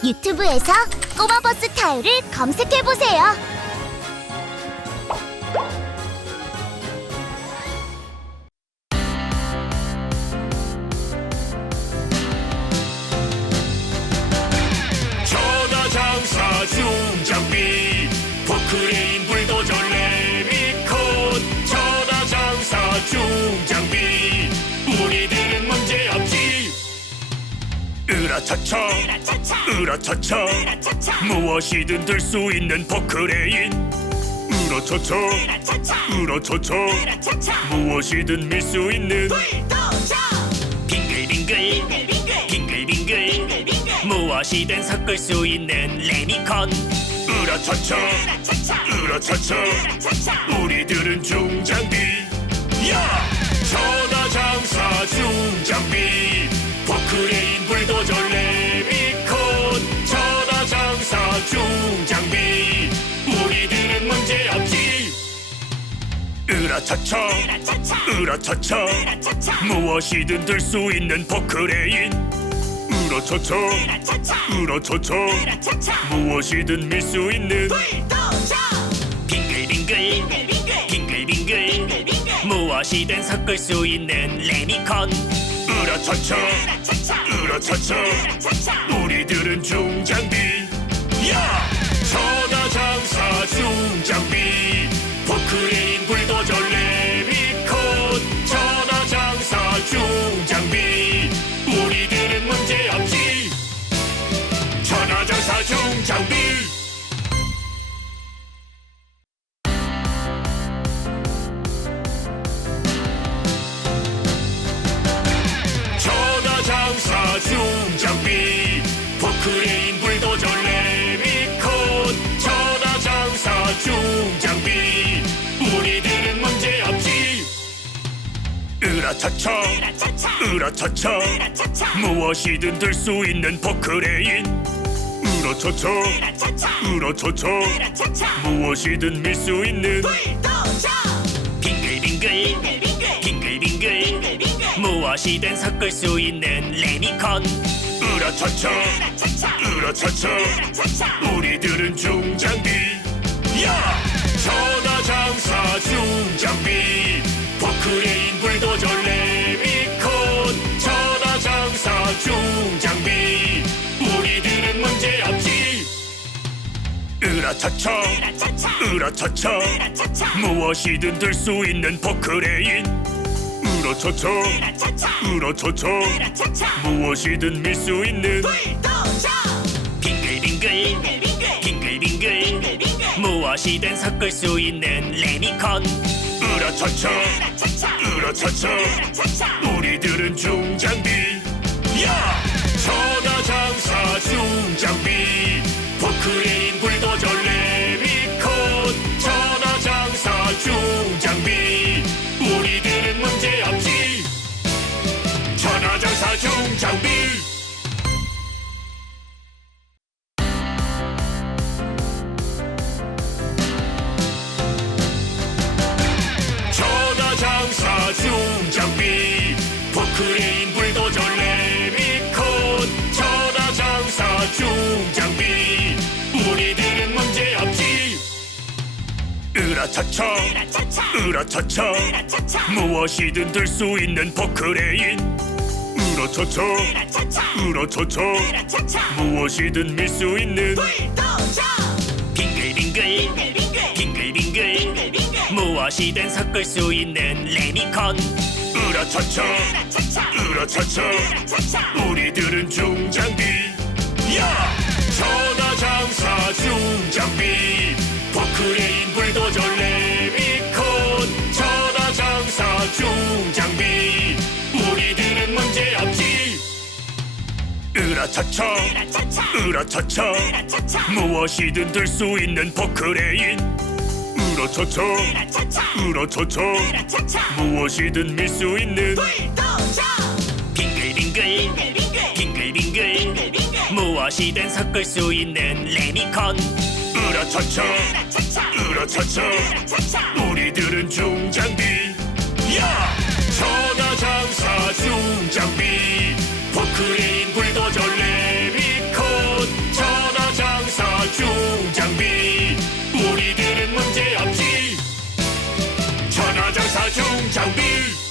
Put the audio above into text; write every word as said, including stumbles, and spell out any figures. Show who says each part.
Speaker 1: 유튜브에서 꼬마버스 타요를 검색해보세요.
Speaker 2: 천하장사 중장비 포크레인 불도저 레미콘 천하장사 중장비 우리들은 문제없지. 으라차차 으라차차 무엇이든 들 수 있는 포크레인. 으라차차 으라차차 무엇이든 밀 수 있는 빙글빙글 빙글빙글 무엇이든 섞을 수 있는 레미콘. 으라차차 으라차차 우리들은 중장비. 야! 천하장사 중장비 포크레인 불도저 레미콘 천하장사 중장비 우리들은 문제없지. 으라차차 으라차차 무엇이든 들 수 있는 포크레인. 으라차차 으라차차 무엇이든 밀 수 있는 빙글빙글 빙글빙글 무엇이든 섞을 수 있는 레미콘. 으라차차 으라차차 우리들은 중장비. 야! 천하장사 중장비 포크레인 불도저 레미콘 천하장사 중장비 우리들은 문제없지. 천하장사 중장비. 천하장사 중장비 포크레인 불도저 레미콘 천하장사 중장비 우리들은 문제없지. 으라차차 으라차차 무엇이든 들 수 있는 포크레인. 으라차차 으라차차 무엇이든 밀 수 있는 빙글빙글 빙글빙글 무엇이든 섞을 수 있는 레미콘. 으라차차 으라차차 우리들은 중장비. 야! 천하장사 중장비 포크레인 불도저 레미콘 천하장사 중장비 우리들은 문제없지. 으라차차 으라차차 무엇이든 들 수 있는 포크레인. 으라차차 으라차차 무엇이든 밀 수 있는 빙글빙글 빙글빙글 무엇이든 섞을 수 있는 레미콘. 으라차차 으라차차 우리들은 중장비. 야! 천하장사 중장비 포크레인 불도저 레미콘 천하장사 중장비 우리들은 문제없지. 천하장사 중장비. 천하장사 중장비 포크레인 불도저 레미콘 천하장사 중장비 우리들은 문제없지. 으라차차 으라차차 무엇이든 들 수 있는 포크레인. 으라차차 으라차차 무엇이든 밀 수 있는 빙글빙글 빙글빙글 무엇이든 섞을 수 있는 레미콘. 으라차차 으라차차 우리들은 중장비. 야! 천하장사 중장비 포크레인 불도저 레미콘 천하장사 중장비 우리들은 문제없지. 으라차차 으라차차 무엇이든 들 수 있는 포크레인. 으라차차 으라차차 무엇이든 밀 수 있는 빙글빙글 빙글빙글 무엇이든 섞을 수 있는 레미콘. 으라차차 으라차차 우리들은 중장비. 야! 천하장사 중장비 포크레인 불도저 레미콘 가성비